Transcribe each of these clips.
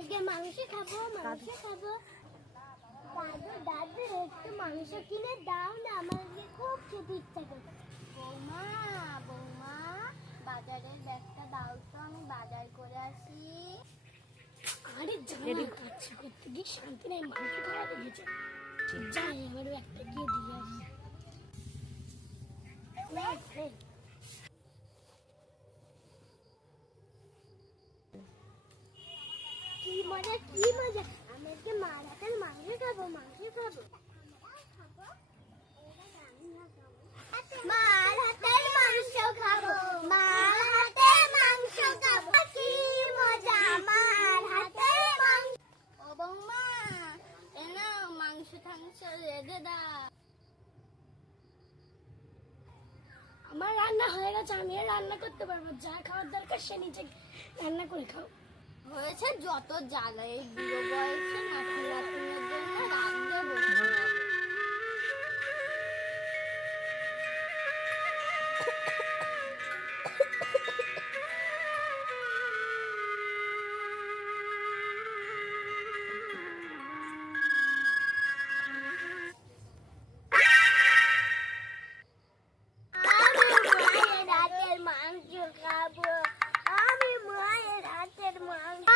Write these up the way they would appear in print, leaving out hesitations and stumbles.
আজকে মাংস খাবো। দাদু দাদু একটু মাংস কিনে দাও না, আমার খুব খেতে ইচ্ছা করছে। বৌমা বাজারের ব্যাগটা দাও তো, আমি বাজার করে আসি। আরে জানি কাচ্চি করতে গিয়ে শান্তি নাই, মাংস খাওয়া লেগেছে। যাই আমার ব্যাগটা গিয়ে দিয়ে আসি। কি মজা আমি আজকে মার হাতের মাংস খাবো। মার হাতের মাংস খাবো, কি মজা মার হাতের মাংস। ও বৌমা এনা মাংস টাংস রেঁধে দাও। আমার রান্না হয়ে গেছে, আমি রান্না করতে পারবো। যা খাওয়ার দরকার সে নিজে রান্না করে খাও। হয়েছে যত জ্বালা, এই বুড়ো বয়সে নাতি নাতনির জন্য রাঁধতে বসে।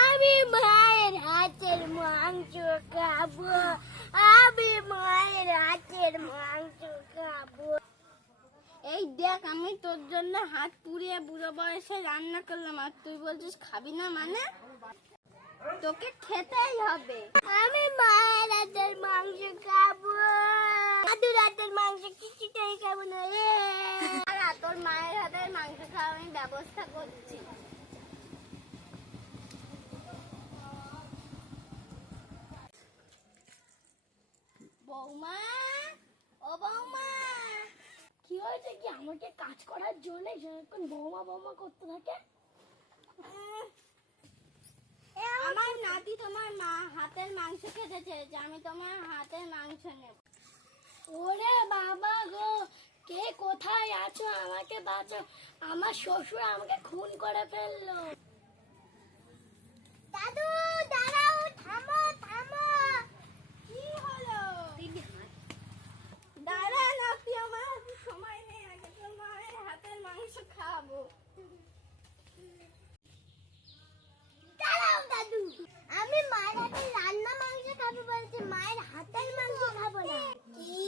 আমি মায়ের হাতের মাংস খাবো। এই দেখ, আমি তোর জন্য হাত পুড়িয়ে বুড়ো বয়সে রান্না করলাম, আর তুই বলছিস খাবি না? মানে তোকে খেতেই হবে। আমি মায়ের হাতের মাংস খাবো, দাদুর হাতের মাংস কিছুটাই খাবো না। তোর মায়ের হাতের মাংস খাওয়া আমি ব্যবস্থা করছি। বৌমা, ও বৌমা, কি হয়েছে? কি আমাকে কাজ করার জন্য সারাক্ষণ বৌমা করতে থাকে? আমার নাতি তোমার মা হাতের মাংস খেতে চেয়েছে, আমি তোমার হাতের মাংস নেব। ওরে বাবা গো, কে কোথায় আছো? আমাকে বাঁচাও, আমার শ্বশুর আমাকে খুন করে ফেললো। দাদু দাঁড়াও, থামো। কি হলো? দাঁড়া নাতি, আমার সময় নেই, আগে তোর মায়ের হাতের মাংস খাবো। দাঁড়াও দাদু, আমি মায়ের হাতের রান্না মাংস খাবো বলছি, মায়ের হাতের মাংস খাবো না। কি